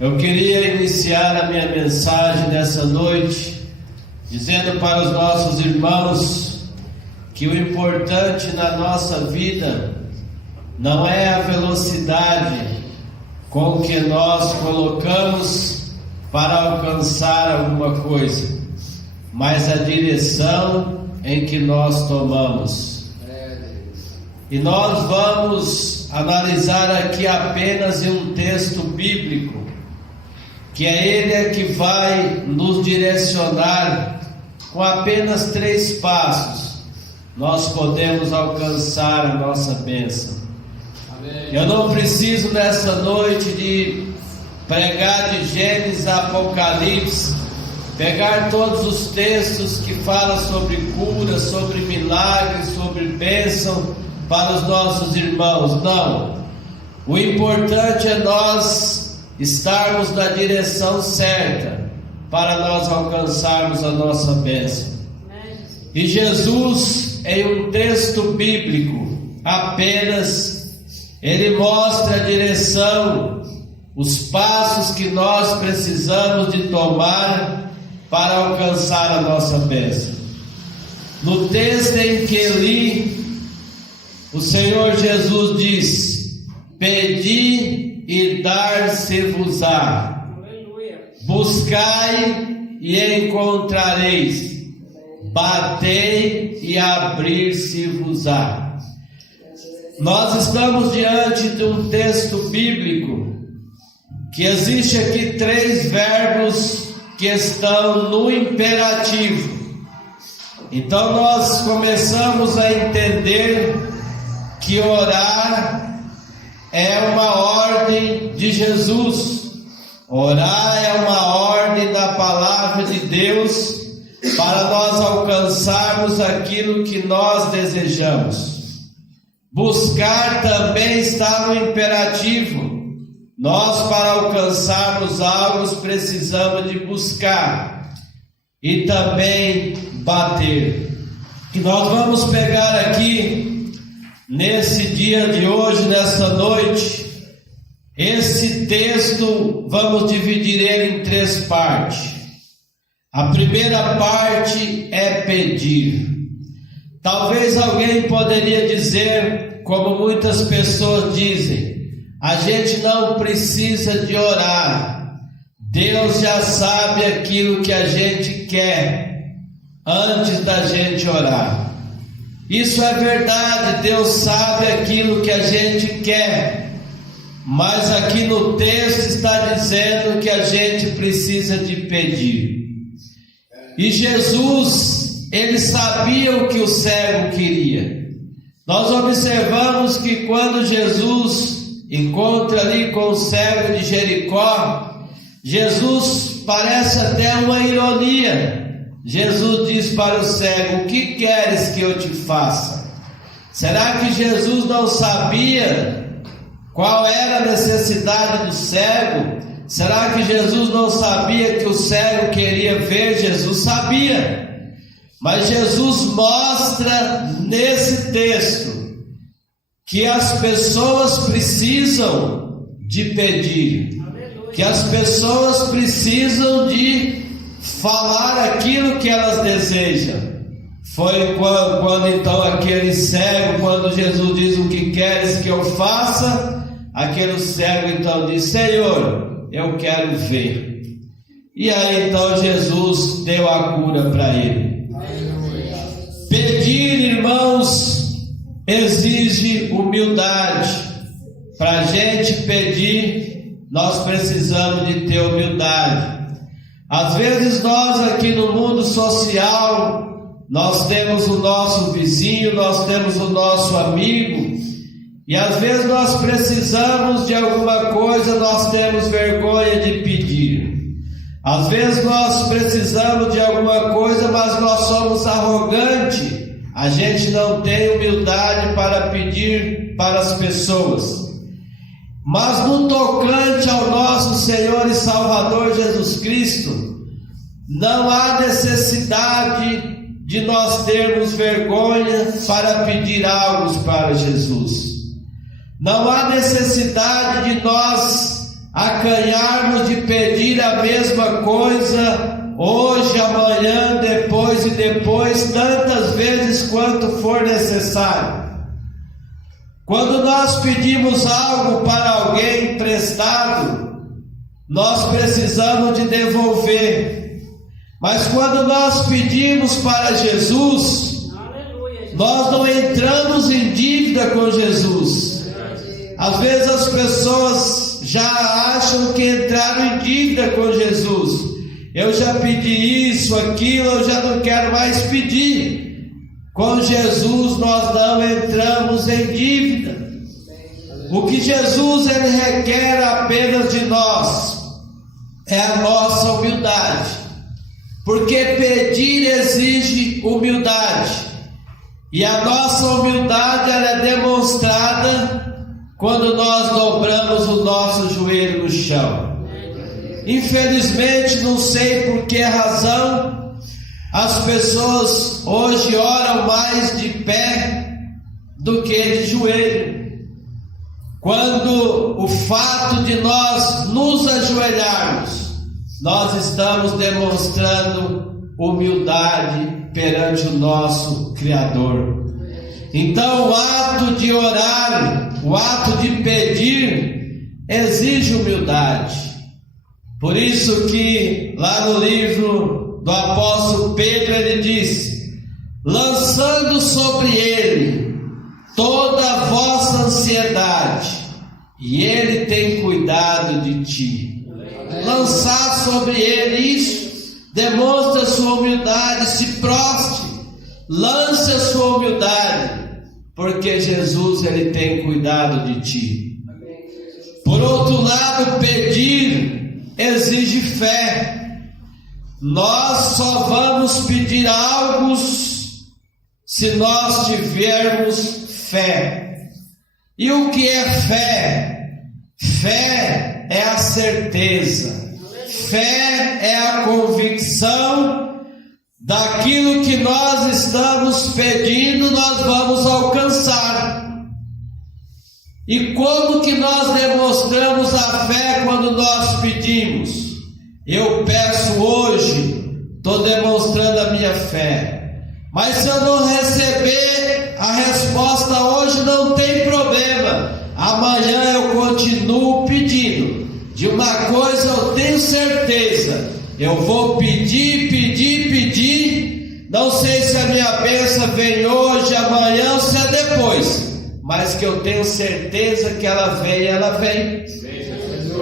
Eu queria iniciar a minha mensagem nessa noite dizendo para os nossos irmãos que o importante na nossa vida não é a velocidade com que nós colocamos para alcançar alguma coisa, mas a direção em que nós tomamos. E nós vamos analisar aqui apenas em um texto bíblico, que é ele que vai nos direcionar. Com apenas 3 passos nós podemos alcançar a nossa bênção. Amém. Eu não preciso nessa noite de pregar de Gênesis a Apocalipse, pegar todos os textos que falam sobre cura, sobre milagres, sobre bênção para os nossos irmãos. Não. O importante é nós estarmos na direção certa para nós alcançarmos a nossa bênção. E Jesus, em um texto bíblico, apenas ele mostra a direção, os passos que nós precisamos de tomar para alcançar a nossa bênção. No texto em que li, o Senhor Jesus diz: pedi e dar-se-vos-á, buscai e encontrareis, batei e abrir-se-vos-á. Nós estamos diante de um texto bíblico que existe aqui 3 verbos que estão no imperativo. Então nós começamos a entender que orar é uma ordem de Jesus. Orar é uma ordem da palavra de Deus para nós alcançarmos aquilo que nós desejamos. Buscar também está no imperativo. Nós, para alcançarmos algo, precisamos de buscar e também bater. E nós vamos pegar aqui, nesse dia de hoje, nessa noite, esse texto, vamos dividir ele em 3 partes. A primeira parte é pedir. Talvez alguém poderia dizer, como muitas pessoas dizem: a gente não precisa de orar, Deus já sabe aquilo que a gente quer antes da gente orar. Isso é verdade, Deus sabe aquilo que a gente quer, mas aqui no texto está dizendo que a gente precisa de pedir. E Jesus, ele sabia o que o cego queria. Nós observamos que quando Jesus encontra ali com o cego de Jericó, Jesus, parece até uma ironia, Jesus diz para o cego: o que queres que eu te faça? Será que Jesus não sabia qual era a necessidade do cego? Será que Jesus não sabia que o cego queria ver? Jesus sabia. Mas Jesus mostra nesse texto que as pessoas precisam de pedir, que as pessoas precisam de falar aquilo que elas desejam. Foi quando então aquele cego, quando Jesus diz: o que queres que eu faça? Aquele cego então diz: Senhor, eu quero ver. E aí então Jesus deu a cura para ele. Pedir, irmãos, exige humildade. Para a gente pedir, nós precisamos de ter humildade. Às vezes nós aqui no mundo social, nós temos o nosso vizinho, nós temos o nosso amigo, e às vezes nós precisamos de alguma coisa, nós temos vergonha de pedir. Às vezes nós precisamos de alguma coisa, mas nós somos arrogantes. A gente não tem humildade para pedir para as pessoas. Mas no tocante ao nosso Senhor e Salvador Jesus Cristo, não há necessidade de nós termos vergonha para pedir algo para Jesus. Não há necessidade de nós acanharmos de pedir a mesma coisa, hoje, amanhã, depois e depois, tantas vezes quanto for necessário. Quando nós pedimos algo para alguém emprestado, nós precisamos de devolver. Mas quando nós pedimos para Jesus, nós não entramos em dívida com Jesus. Às vezes as pessoas já acham que entraram em dívida com Jesus. Eu já pedi isso, aquilo, eu já não quero mais pedir. Com Jesus nós não entramos em dívida. O que Jesus ele requer apenas de nós é a nossa humildade. Porque pedir exige humildade. E a nossa humildade ela é demonstrada quando nós dobramos o nosso joelho no chão. Infelizmente, não sei por que razão, as pessoas hoje oram mais de pé do que de joelho. Quando o fato de nós nos ajoelharmos, nós estamos demonstrando humildade perante o nosso Criador. Então o ato de orar, o ato de pedir, exige humildade. Por isso que lá no livro do apóstolo Pedro ele diz: lançando sobre ele toda a vossa ansiedade, e ele tem cuidado de ti. Lançar sobre ele isso demonstra sua humildade. Se prostre, lance a sua humildade, porque Jesus ele tem cuidado de ti. Por outro lado, pedir exige fé. Nós só vamos pedir algo se nós tivermos fé. E o que é fé? Fé é a certeza. Fé é a convicção daquilo que nós estamos pedindo, nós vamos alcançar. E como que nós demonstramos a fé quando nós pedimos? Eu peço hoje, estou demonstrando a minha fé. Mas se eu não receber a resposta hoje, não tem problema. Amanhã eu continuo pedindo. De uma coisa eu tenho certeza: eu vou pedir. Não sei se a minha bênção vem hoje, amanhã ou se é depois, mas que eu tenho certeza que ela vem.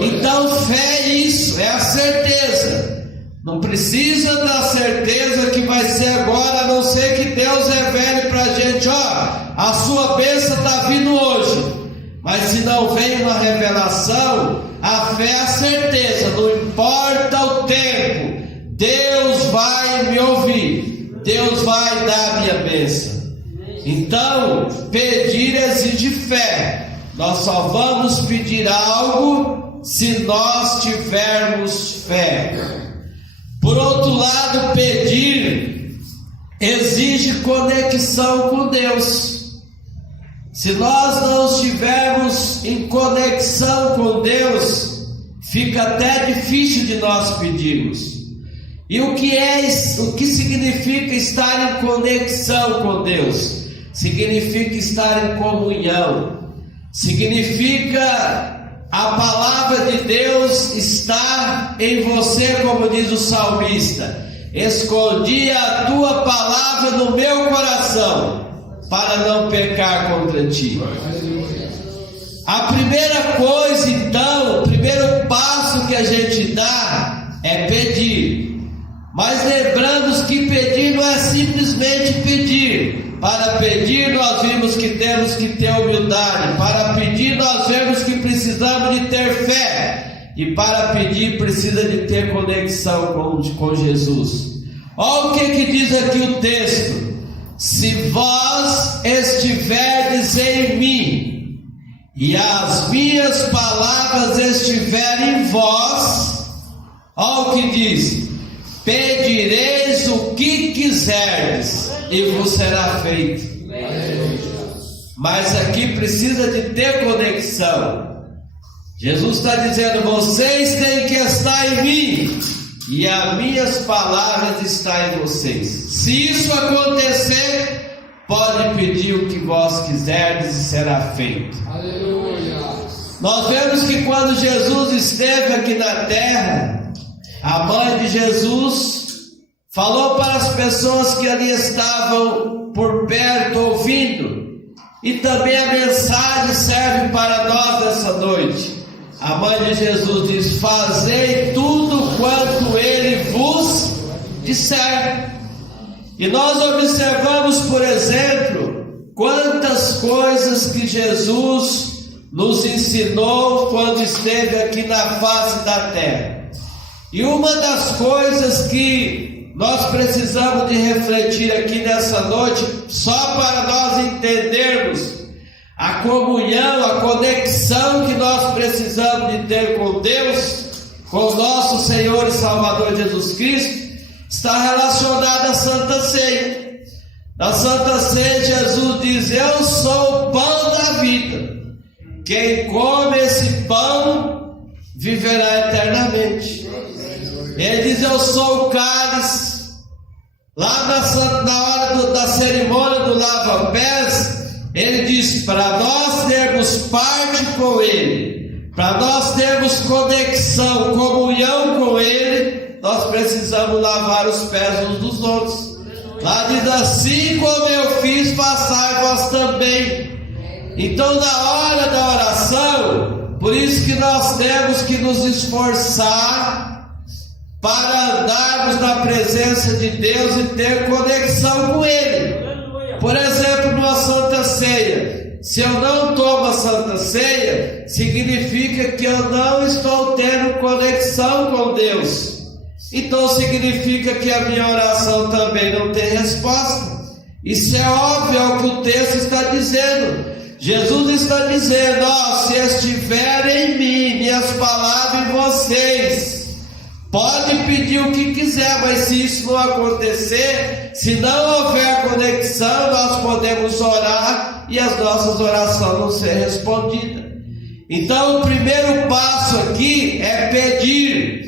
Então fé é isso, é a certeza. Não precisa da certeza que vai ser agora, a não ser que Deus revele para a gente: ó, a sua bênção está vindo hoje. Mas se não vem uma revelação, a fé é a certeza. Não importa o tempo, Deus vai me ouvir, Deus vai dar a minha bênção. Então, pedir exige fé. Nós só vamos pedir algo se nós tivermos fé. Por outro lado, pedir exige conexão com Deus. Se nós não estivermos em conexão com Deus, fica até difícil de nós pedirmos. E o que significa estar em conexão com Deus? Significa estar em comunhão. Significa a palavra de Deus estar em você, como diz o salmista: escondi a tua palavra no meu coração, para não pecar contra ti. A primeira coisa, então, o primeiro passo que a gente dá é pedir. Mas lembramos que pedir não é simplesmente pedir. Para pedir nós vimos que temos que ter humildade. Para pedir nós vemos que precisamos de ter fé. E para pedir precisa de ter conexão com Jesus. Olha o que diz aqui o texto: se vós estiverdes em mim, e as minhas palavras estiverem em vós, olha o que diz: pedireis o que quiserdes, e vos será feito. Mas aqui precisa de ter conexão. Jesus está dizendo: vocês têm que estar em mim, e as minhas palavras estão em vocês. Se isso acontecer, pode pedir o que vós quiserdes e será feito. Aleluia. Nós vemos que quando Jesus esteve aqui na terra, a mãe de Jesus falou para as pessoas que ali estavam por perto ouvindo, e também a mensagem serve para nós nessa noite. A mãe de Jesus diz: fazei tudo quanto ele vos disser. E nós observamos, por exemplo, quantas coisas que Jesus nos ensinou quando esteve aqui na face da terra. E uma das coisas que nós precisamos de refletir aqui nessa noite, só para nós entendermos a comunhão, a conexão que nós precisamos de ter com Deus, com o nosso Senhor e Salvador Jesus Cristo, está relacionada à Santa Ceia. Na Santa Ceia, Jesus diz: eu sou o pão da vida. Quem come esse pão viverá eternamente. Ele diz: eu sou o cálice. Lá na hora da cerimônia do lava-pés, ele diz: para nós termos parte com ele, para nós termos conexão, comunhão com ele, nós precisamos lavar os pés uns dos outros. Lá diz: assim como eu fiz, façai vós também. Então, na hora da oração, por isso que nós temos que nos esforçar para andarmos na presença de Deus e ter conexão com Ele. Por exemplo, numa Santa Ceia, se eu não tomo a Santa Ceia, significa que eu não estou tendo conexão com Deus. Então significa que a minha oração também não tem resposta. Isso é óbvio, é o que o texto está dizendo. Jesus está dizendo: se estiver em mim, minhas palavras em vocês, pode pedir o que quiser, mas se isso não acontecer, se não houver conexão, nós podemos orar e as nossas orações não ser respondidas. Então o primeiro passo aqui é pedir.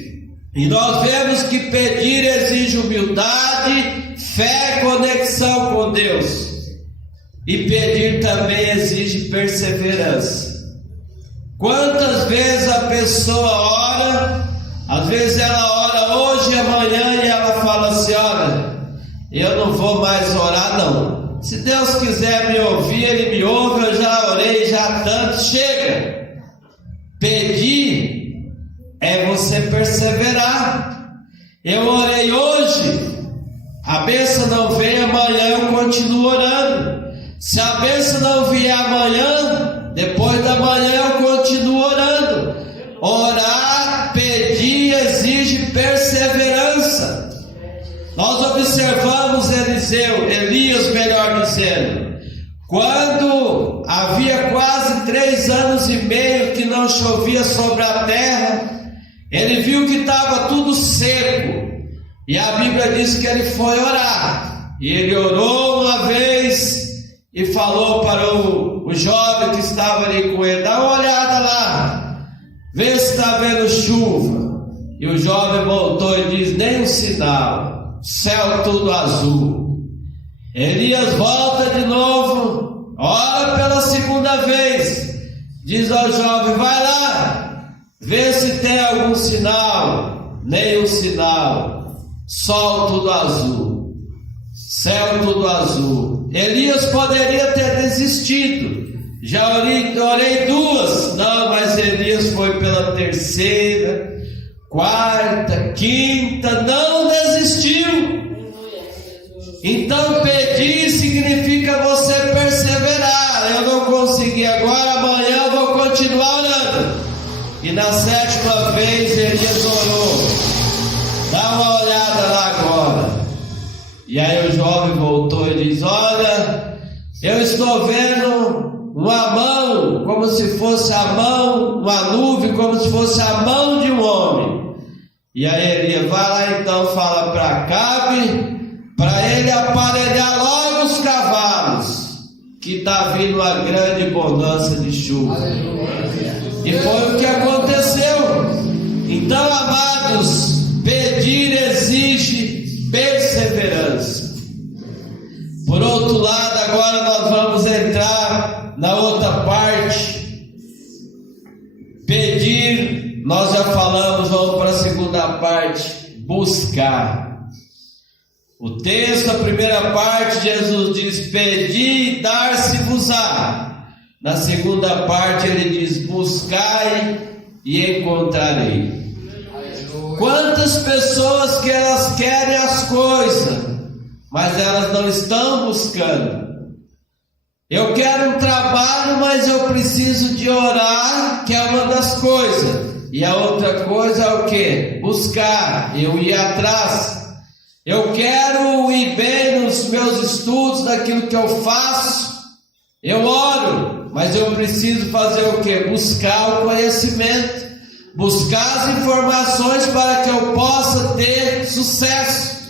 E nós vemos que pedir exige humildade, fé e conexão com Deus. E pedir também exige perseverança. Quantas vezes a pessoa ora, às vezes ela ora hoje e amanhã e ela fala assim: olha, eu não vou mais orar não. Se Deus quiser me ouvir, Ele me ouve, eu já orei já tanto, chega. Pedir é você perseverar. Eu orei hoje, a bênção não veio, amanhã eu continuo orando. Se a bênção não vier amanhã, depois da manhã eu continuo orando. Orar, pedir exige perseverança. Nós observamos Elias, melhor dizendo, quando havia quase 3 anos e meio que não chovia sobre a terra, ele viu que estava tudo seco, e a Bíblia diz que ele foi orar, e ele orou uma vez e falou para o jovem que estava ali com ele: dá uma olhada lá, vê se está vendo chuva. E o jovem voltou e diz: nem um sinal, céu tudo azul. Elias volta de novo, ora pela segunda vez, diz ao jovem: vai lá, vê se tem algum sinal. Nenhum sinal, sol tudo azul, céu tudo azul. Elias poderia ter desistido. Já orei 2, não, mas Elias foi pela 3ª, 4ª, 5ª, não desistiu. Então pedir significa você perseverar. Eu não consegui agora, amanhã eu vou continuar orando. E na 7ª vez Elias orou: dá uma olhada lá agora. E aí o jovem voltou e diz: olha, eu estou vendo uma mão, como se fosse a mão, uma nuvem, como se fosse a mão de um homem. E aí Elias: vai lá então, fala para Acabe, para ele aparelhar logo os cavalos, que que está vindo uma grande bonança de chuva. E foi o que aconteceu. Então, amados, pedir exige perseverança. Por outro lado, agora nós vamos entrar na outra parte. Pedir, nós já falamos, vamos para a segunda parte, buscar. O texto, a primeira parte, Jesus diz: pedi e dar-se-vos-á. Na segunda parte ele diz: buscai e encontrarei. Quantas pessoas que elas querem as coisas, mas elas não estão buscando. Eu quero um trabalho, mas eu preciso de orar, que é uma das coisas. E a outra coisa é o quê? Buscar, eu ir atrás. Eu quero ir bem nos meus estudos, daquilo que eu faço. Eu oro, mas eu preciso fazer o quê? Buscar o conhecimento, buscar as informações para que eu possa ter sucesso.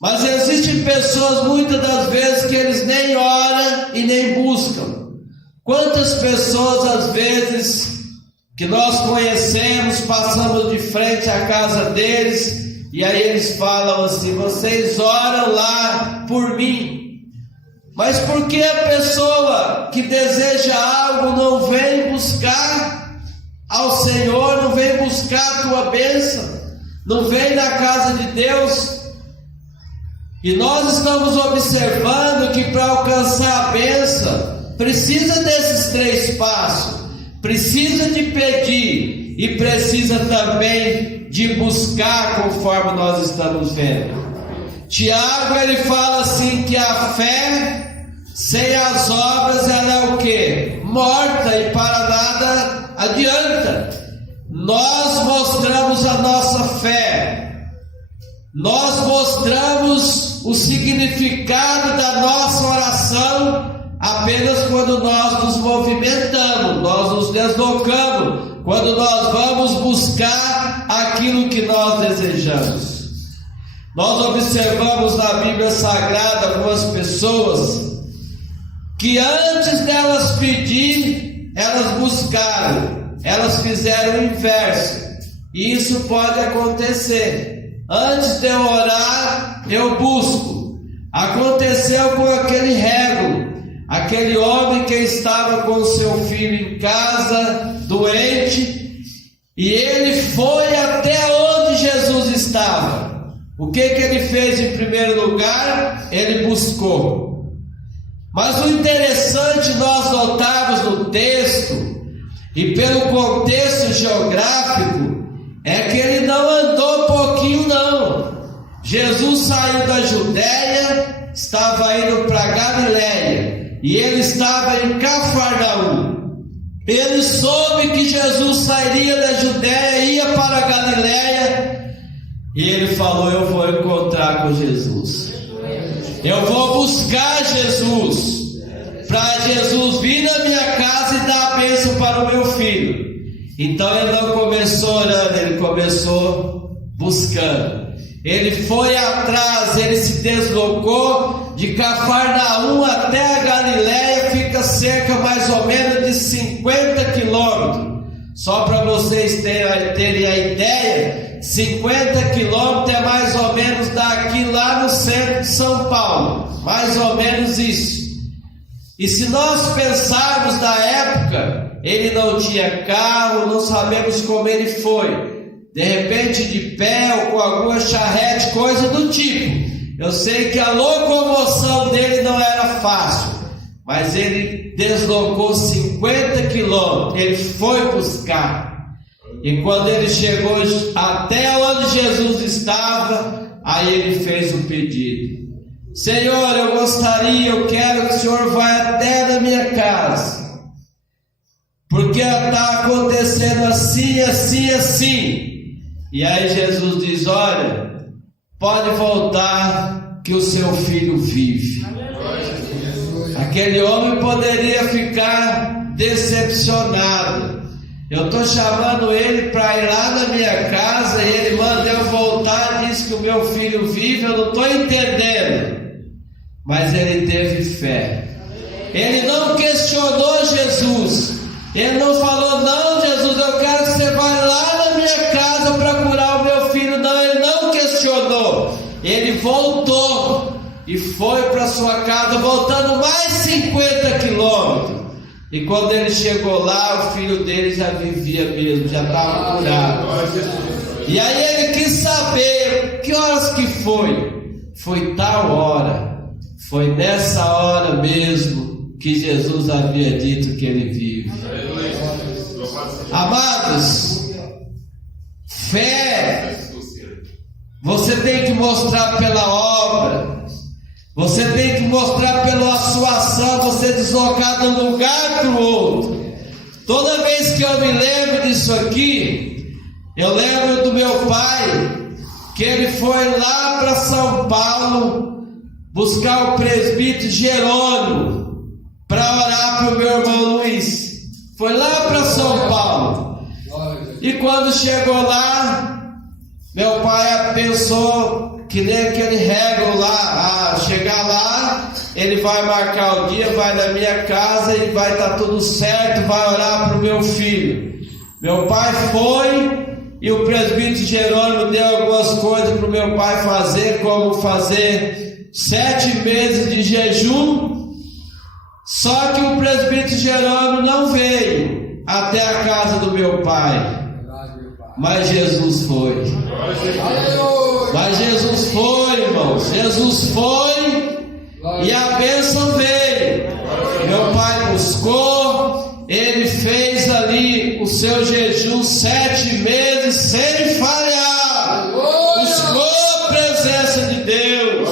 Mas existem pessoas, muitas das vezes, que eles nem oram e nem buscam. Quantas pessoas, às vezes, que nós conhecemos, passamos de frente à casa deles, e aí eles falam assim: vocês oram lá por mim. Mas por que a pessoa que deseja algo não vem buscar ao Senhor, não vem buscar a tua bênção, não vem na casa de Deus? E nós estamos observando que para alcançar a bênção, precisa desses 3 passos. Precisa de pedir e precisa também de buscar, conforme nós estamos vendo. Tiago, ele fala assim que a fé sem as obras, ela é o quê? Morta, e para nada adianta. Nós mostramos a nossa fé, nós mostramos o significado da nossa oração apenas quando nós nos movimentamos, nós nos deslocamos, quando nós vamos buscar aquilo que nós desejamos. Nós observamos na Bíblia Sagrada algumas pessoas que antes delas pedir, elas buscaram, elas fizeram o inverso. E isso pode acontecer. Antes de eu orar, eu busco. Aconteceu com aquele Régulo, aquele homem que estava com o seu filho em casa, doente, e ele foi até onde Jesus estava. O que ele fez em primeiro lugar? Ele buscou. Mas o interessante nós notarmos no texto, e pelo contexto geográfico, é que ele não andou pouquinho não. Jesus saiu da Judéia, estava indo para Galiléia, e ele estava em Cafarnaum. Ele soube que Jesus sairia da Judéia e ia para a Galiléia, e ele falou: eu vou encontrar com Jesus, eu vou buscar Jesus, para Jesus vir na minha casa e dar a bênção para o meu filho. Então ele não começou orando, ele começou buscando. Ele foi atrás, ele se deslocou de Cafarnaum até a Galiléia, fica cerca mais ou menos de 50 quilômetros. Só para vocês terem a ideia, 50 quilômetros é mais ou menos daqui lá no centro de São Paulo, mais ou menos isso. E se nós pensarmos na época, ele não tinha carro, não sabemos como ele foi. De repente de pé ou com alguma charrete, coisa do tipo. Eu sei que a locomoção dele não era fácil, mas ele deslocou 50 quilômetros, ele foi buscar. E quando ele chegou até onde Jesus estava, aí ele fez o pedido: Senhor, eu quero que o Senhor vá até na minha casa, porque está acontecendo assim, assim, assim. E aí Jesus diz: olha, pode voltar que o seu filho vive. Aquele homem poderia ficar decepcionado. Eu estou chamando ele para ir lá na minha casa e ele manda eu voltar, diz que o meu filho vive, eu não estou entendendo. Mas ele teve fé. Ele não questionou Jesus. Ele não falou: não, Jesus, eu quero que você vá lá na minha casa procurar o meu filho. Não, ele não questionou. Ele voltou e foi para sua casa, voltando mais 50 quilômetros. E quando ele chegou lá, o filho dele já vivia mesmo, já estava curado. E aí ele quis saber que horas que foi. Foi tal hora. Foi nessa hora mesmo que Jesus havia dito que ele vive. Amados, fé você tem que mostrar pela obra, você tem que mostrar pela sua ação, você deslocar de um lugar para o outro. Toda vez que eu me lembro disso aqui, eu lembro do meu pai, que ele foi lá para São Paulo buscar o presbítero Jerônimo para orar para o meu irmão Luiz. Foi lá para São Paulo. E quando chegou lá, meu pai pensou que nem aquele régua lá, chegar lá, ele vai marcar o dia, vai na minha casa e vai estar tudo certo, vai orar para o meu filho. Meu pai foi e o presbítero Jerônimo deu algumas coisas para o meu pai fazer, como fazer 7 meses de jejum. Só que o presbítero Jerônimo não veio até a casa do meu pai. Mas Jesus foi. Mas Jesus foi, irmãos. Jesus foi e a bênção veio. Meu pai buscou, ele fez ali o seu jejum 7 meses sem falhar. Buscou a presença de Deus.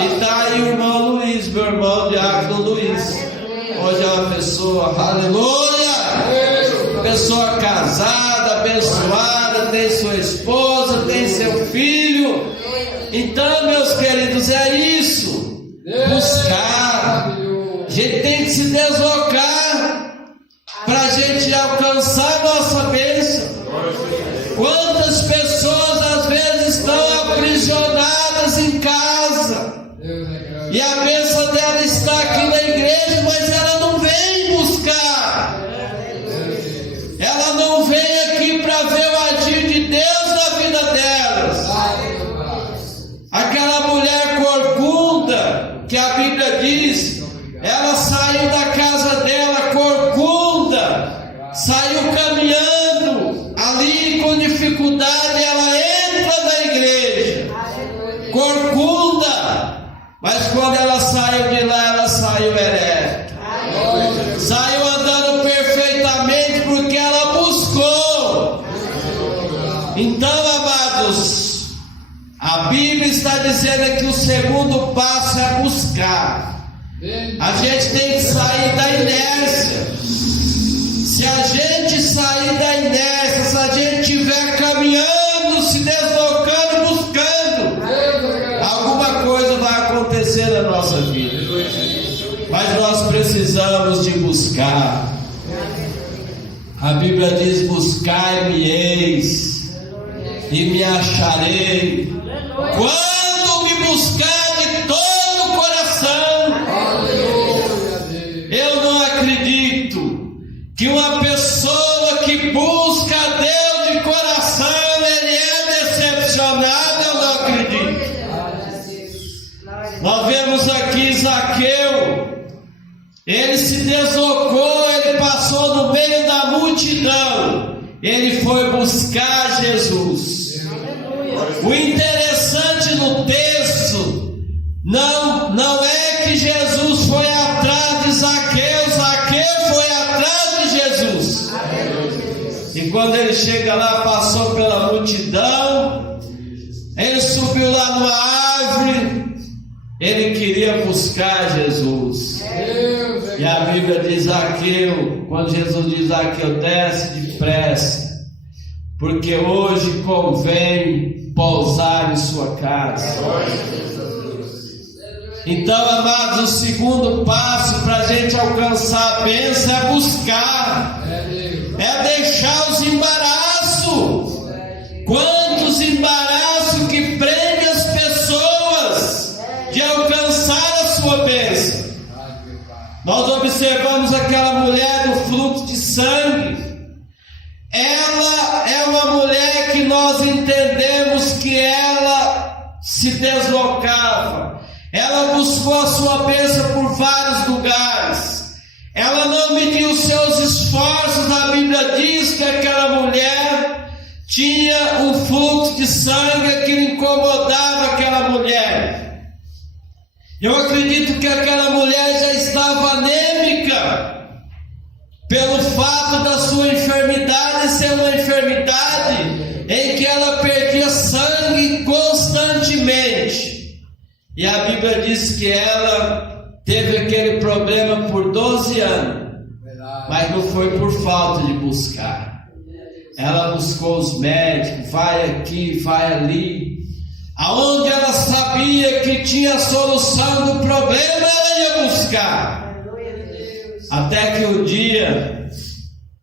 E está aí o irmão Luiz, meu irmão Diácono Luiz. Hoje é uma pessoa, aleluia, pessoa casada, abençoada, tem sua esposa, tem seu filho. Então, meus queridos, é isso. Buscar. A gente tem que se deslocar para a gente alcançar a nossa bênção. Quantas pessoas às vezes estão aprisionadas em casa e a bênção dela está aqui na igreja, mas ela não vem buscar. Ela não vem aqui para ver o agir de Deus na vida delas. Aquela mulher corcunda, que a Bíblia diz, ela saiu da casa dela corcunda, saiu caminhando, ali com dificuldade, ela entra na igreja, corcunda, mas quando ela saiu de lá, ela saiu ereta, saiu andando perfeitamente, porque ela buscou. Então, amados, a Bíblia está dizendo que o segundo passo é buscar. A gente tem que sair da inércia. Se a gente sair da inércia, se a gente estiver caminhando, se deslocando, buscando, alguma coisa vai acontecer na nossa vida. Mas nós precisamos de buscar. A Bíblia diz: buscai-me-eis e me acharei, quando me buscar de todo o coração. Eu não acredito que uma pessoa que busca a Deus de coração, ele é decepcionado. Eu não acredito. Nós vemos aqui Zaqueu. Ele se deslocou, ele passou no meio da multidão, ele foi buscar Jesus. O interessante no texto não é que Jesus foi atrás de Zaqueu, Zaqueu foi atrás de Jesus. E quando ele chega lá, passou pela multidão, ele subiu lá numa árvore, ele queria buscar Jesus. E a Bíblia diz: Zaqueu, quando Jesus diz: Zaqueu, desce depressa, porque hoje convém pousar em sua casa. Então, amados, o segundo passo para a gente alcançar a bênção é buscar, é deixar os embaraços. Quantos embaraços que prendem as pessoas de alcançar a sua bênção? Nós observamos aquela mulher do fluxo de sangue. Ela é uma mulher que nós entendemos que ela se deslocava. Ela buscou a sua bênção por vários lugares. Ela não mediu os seus esforços. A Bíblia diz que aquela mulher tinha um fluxo de sangue que incomodava aquela mulher. Eu acredito que aquela mulher já estava anêmica, pelo fato da sua enfermidade ser uma enfermidade em que ela perdia sangue constantemente. E a Bíblia diz que ela teve aquele problema por 12 anos, mas não foi por falta de buscar. Ela buscou os médicos, vai aqui, vai ali. Aonde ela sabia que tinha a solução do problema, ela ia buscar. Até que um dia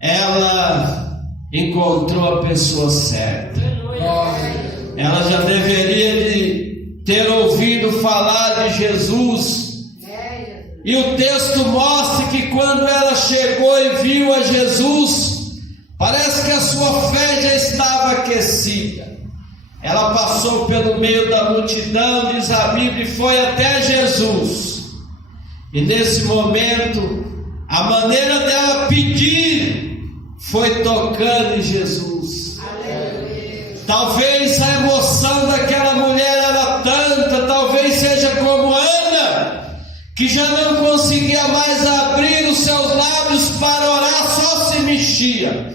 ela encontrou a pessoa certa. Ela já deveria ter ouvido falar de Jesus. E o texto mostra que quando ela chegou e viu a Jesus, parece que a sua fé já estava aquecida. Ela passou pelo meio da multidão, diz a Bíblia, e foi até Jesus. E nesse momento, a maneira dela pedir foi tocando em Jesus. Talvez a emoção daquela mulher era tanta, talvez seja como Ana, que já não conseguia mais abrir os seus lábios para orar, só se mexia.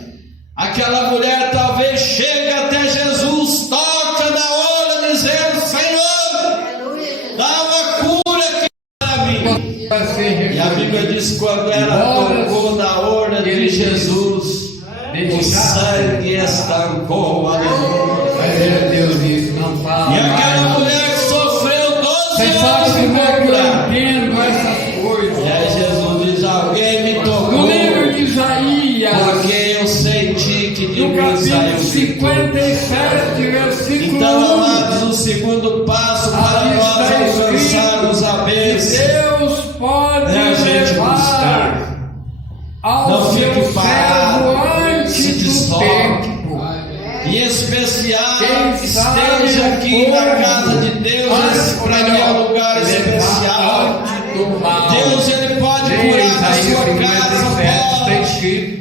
Aquela mulher talvez chega até Jesus, toca na hora, dizendo: Senhor, dá uma cura aqui para mim. E a Bíblia diz: quando ela tocou na orla de Jesus, o sangue estancou. Aleluia. Deus, isso não fala. E aquela mulher que sofreu 12 anos de curar. E aí Jesus diz: alguém me tocou. No livro de Isaías, porque eu senti que de no mim saiu capítulo 57, versículo 1. Então, amados, o segundo passo para nós alcançarmos a bênção Deus pode é a gente levar buscar. ao Não seu fique servo parado, se antes do desloque. tempo. Em especial, Quem sabe esteja aqui o na povo, casa de Deus. Esse para mim é um lugar especial. Deus, Ele pode curar a sua casa, pode.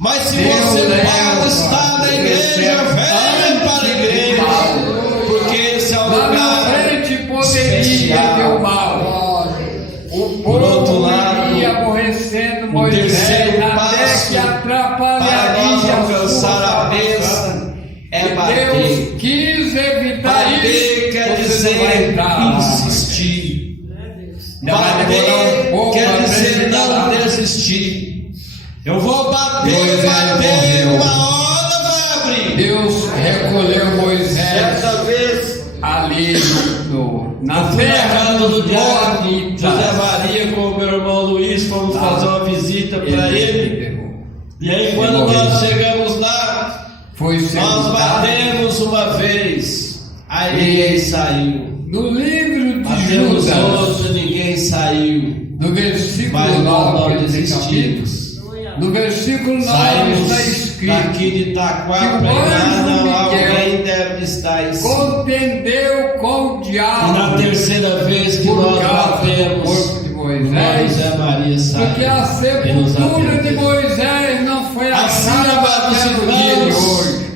Mas se você pode estar na igreja, venha para a igreja, porque esse é um lugar especial. Por outro lado, ia aborrecendo o Moisés, terceiro até passo que atrapalharia para nós a alcançar sua a bênção é bater. Deus quis evitar Bater isso. quer Você não vai dizer entrar. insistir. Vai demorar um pouco Quer para dizer não apresentar. desistir. Eu vou bater, Moisés morreu. uma hora vai abrir. Deus recolheu Moisés Certa vez, ali na eu fui na terra casa do dos diácono Moabitas. José Maria com o meu irmão Luiz, fomos fazer uma visita para ele. E aí quando nós chegamos lá, foi nós sepultado. batemos uma vez, aí ninguém saiu. No livro de Batemos Judas, outro, ninguém saiu. no versículo Mas nós 9, não desistimos. no versículo 9 Saímos está escrito daqui de Itaquá que o pregando, anjo alguém deve estar em si. contendeu com o E diabo na terceira vez que por nós causa do batemos, corpo de o Moisés, José Maria saiu porque a e nos sepultura de atendeu. Moisés não foi Assim, achada amados até no dia de irmãos, hoje.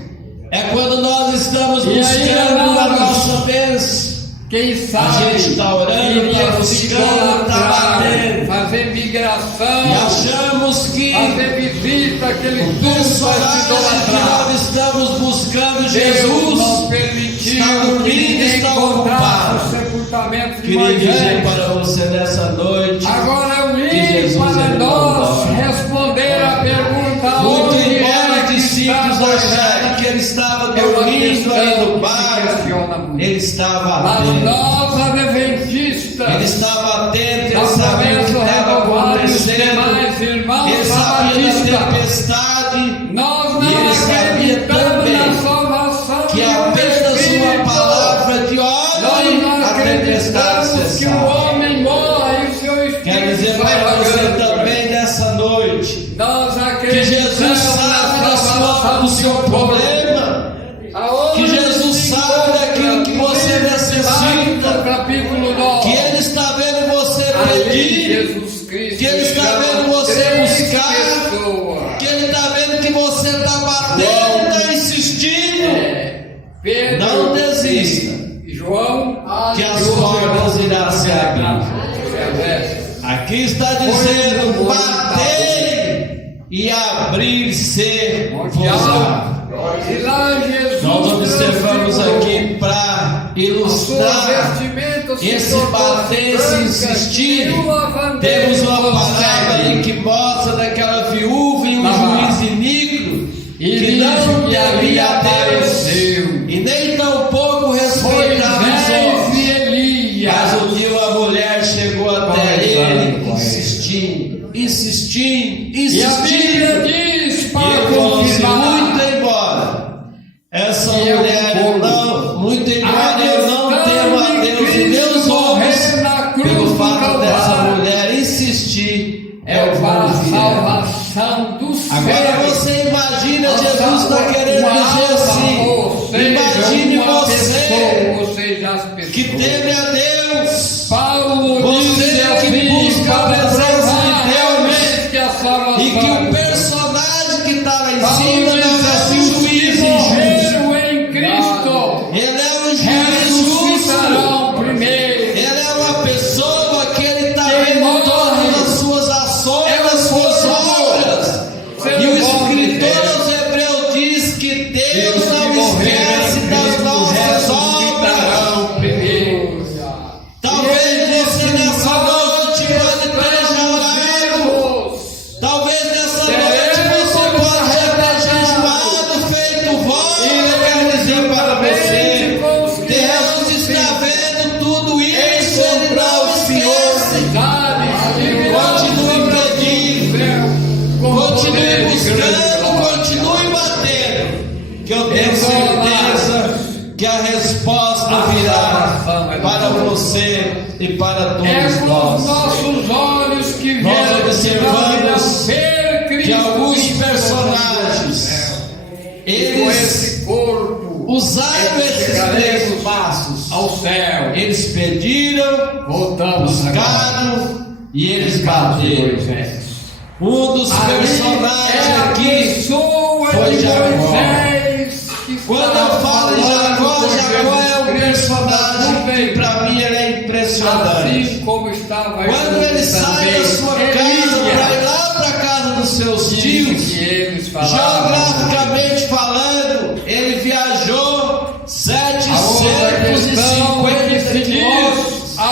é quando nós estamos E aí, buscando a amados, nossa bênção. Quem sabe gente está orando, iria está se buscando, está idolatrar, batendo. fazer migração, E achamos que fazer visita àquele o túmulo para se personagem que idolatrar. nós estamos buscando, Deus Jesus, não permitiu está dormindo, que ninguém está encontrasse ocupado. o sepultamento de Queria dizer Moisés. para você nessa noite, Agora eu que vim Jesus, para ele nós não dorme. responder a pergunta Muito onde embora era os que discípulos estava acharem Moisés. que ele estava É uma dormindo aí questão no que se questiona barco, muito. ele estava Mas atento. nós, adventistas, Ele estava atento, ele da sabia o que promessa estava renovada e os acontecendo. demais irmãos Ele sabia da batistas, tempestade. nós E não ele sabia acreditamos também na salvação Que do apenas Espírito. uma palavra de Nós ordem não a tempestade acreditamos que o cessava. homem morra e o seu Espírito Quer dizer sai para você vagando Jesus Cristo. Que Ele está chama vendo você três buscar. pessoas. Que Ele está vendo que você está batendo, está insistindo. Pedro Não desista. e João, Que as portas irão se abrir. Aqui está dizendo: batei e abrir-se-vos-á. E lá Jesus Nós observamos aqui para ilustrar esse bater, esse insistir. Temos uma palavra aí que mostra daquela viúva e um juiz iníquo que não temia a Deus e nem tampouco respeitava os homens. Mas um dia uma mulher chegou até ele insistindo. E a Bíblia diz E para ele falou assim: confirmar. muito embora essa mulher muito embora eu não temo a Deus e meus homens, pelo fato dessa mulher insistir, para a salvação do céu. Agora você imagina, Jesus está querendo dizer assim: imagine você que teme a Deus, você que busca a presença de Deus, e que o personagem que está lá em cima não é um juiz injusto. Ele é um juiz justo. Ele é uma pessoa que ele está vendo todas as suas ações, as suas obras. E o escritor aos Hebreus diz que Deus não esquece das nossas obras. Talvez você nessa noite pode ter chorado. Talvez nessa noite você pode ter jejuado, feito voto. Eu quero dizer para você: Deus está vendo tudo isso, Ele não esquece. Continue pedindo, continue buscando, continue batendo, que eu tenho certeza que a resposta virá para você e para todos Com nós. nossos olhos que Nós vemos observamos ver Cristo que alguns Cristo personagens, com eles esse corpo usaram esses três passos. ao céu. Eles pediram, Voltamos agora. buscaram e eles bateram. Um dos personagens aqui foi Jacó. Quando eu falo em Jacó, Jacó é um personagem que para mim ele é impressionante. Assim como estava Quando ele sai da sua casa para ir lá para a casa dos seus tios, geograficamente falando, ele viajou 750 quilômetros. É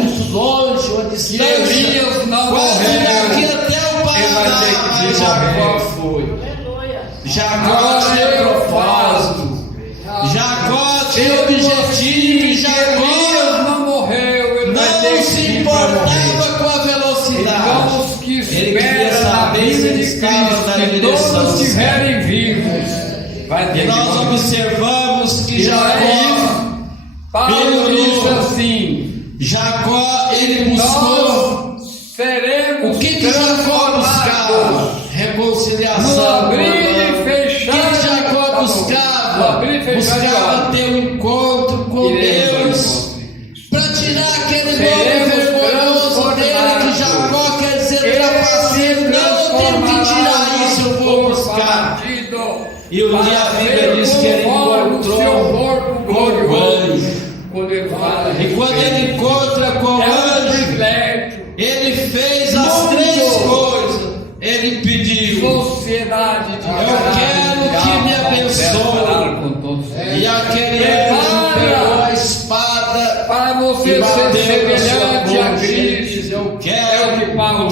muito longe, uma distância. Quase daqui até o Paraná, mas Jacó foi. Jacó tinha propósito. Jacó tinha objetivo. E Jacó não se importava com a velocidade. Ele queria saber se ele estava na direção certa. E nós observamos que Paulo disse assim: Jacó ele buscou. seremos O que Jacó buscava? Reconciliação. abrir e O fechar. que Jacó buscava? Buscava ter um encontro com Deus, para tirar aquele nome vergonhoso dele que Jacó quer dizer trapaceiro. Não, eu tenho que tirar isso, eu vou buscar. E o dia a Bíblia diz que ele encontrou com o anjo. E quando ele encontra com o anjo, ele fez as três coisas. Ele pediu: Sociedade de eu quero que me abençoe. E aquele anjo pegou a espada para você e ser bateu na sua semelhante a boca. Ele Cristo. diz: eu quero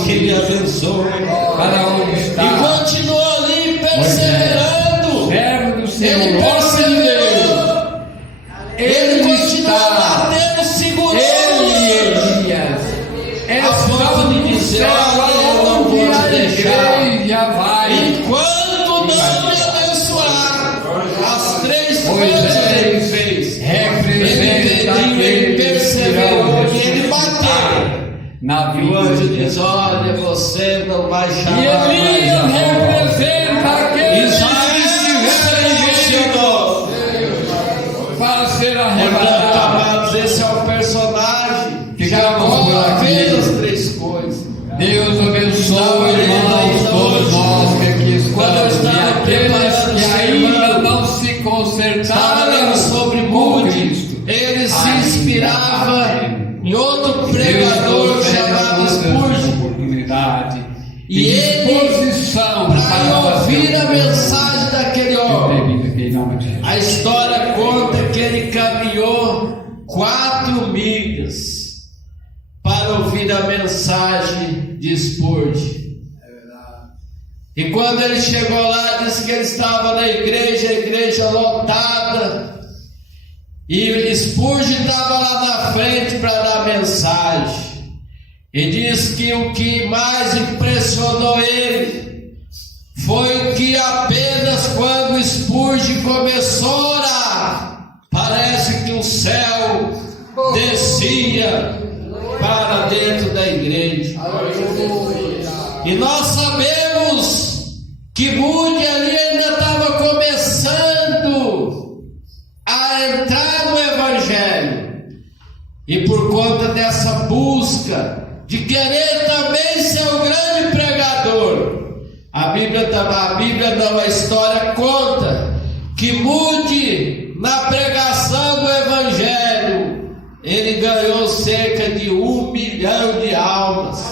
que me abençoe. Para onde E está? continuou ali perseverando. Servo do Senhor. Ele perseverou. Ele continuou está. batendo, segurou. Elias. A ponto de dizer: olha, eu não vou te deixar enquanto não me abençoar. As três coisas ele fez. Ele perseverou e ele bateu. Na E o anjo diz: olha, você não vai E chamar Elias mais. representa aqueles que Israel para ser Portanto, arrebatado. amados, esse é o personagem que Ficamos por Jacó aqui. fez as três coisas. nome de Jesus. A história conta que ele caminhou 4 milhas para ouvir a mensagem de Spurgeon. E quando ele chegou lá, disse que ele estava na igreja, a igreja lotada, e Spurgeon estava lá na frente para dar mensagem. E diz que o que mais impressionou ele foi que apenas quando Spurgeon começou a orar, parece que o céu descia para dentro da igreja. E nós sabemos que Moody ali ainda estava começando a entrar no Evangelho. E por conta dessa busca de querer também ser o grande pregador, a Bíblia não, a história conta que Moody, na pregação do Evangelho, ele ganhou cerca de 1 milhão de almas.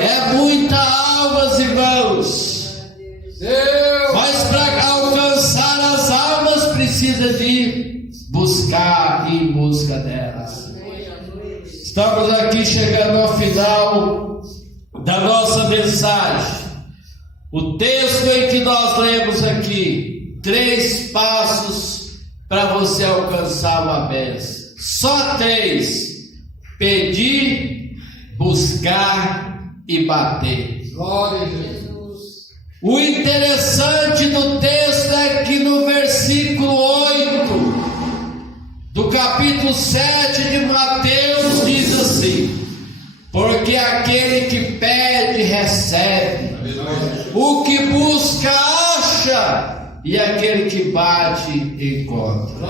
É muita almas, irmãos. Mas para alcançar as almas precisa de buscar e ir em busca delas. Estamos aqui chegando ao final da nossa mensagem. O texto em que nós lemos aqui, 3 passos para você alcançar uma bênção. Só 3: pedir, buscar e bater. Glória a Jesus. O interessante do texto é que no versículo 8 do capítulo 7 de Mateus diz assim: porque aquele que pede recebe, o que busca acha, e aquele que bate encontra.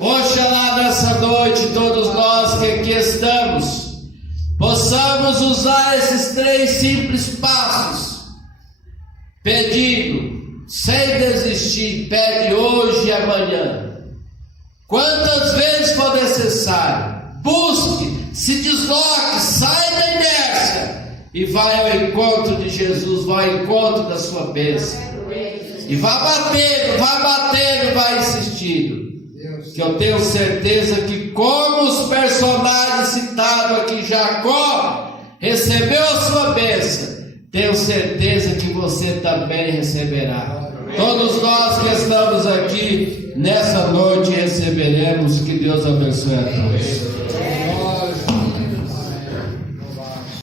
Oxalá nessa noite todos nós que aqui estamos possamos usar esses 3 simples passos, pedindo, sem desistir. Pede hoje e amanhã, quantas vezes for necessário. Busque, se desloque, sai da inércia e vai ao encontro de Jesus, vai ao encontro da sua bênção. E vai batendo, vai insistindo. Que eu tenho certeza que, como os personagens citados aqui, Jacó recebeu a sua bênção, tenho certeza que você também receberá. Todos nós que estamos aqui nessa noite receberemos. Que Deus abençoe a todos.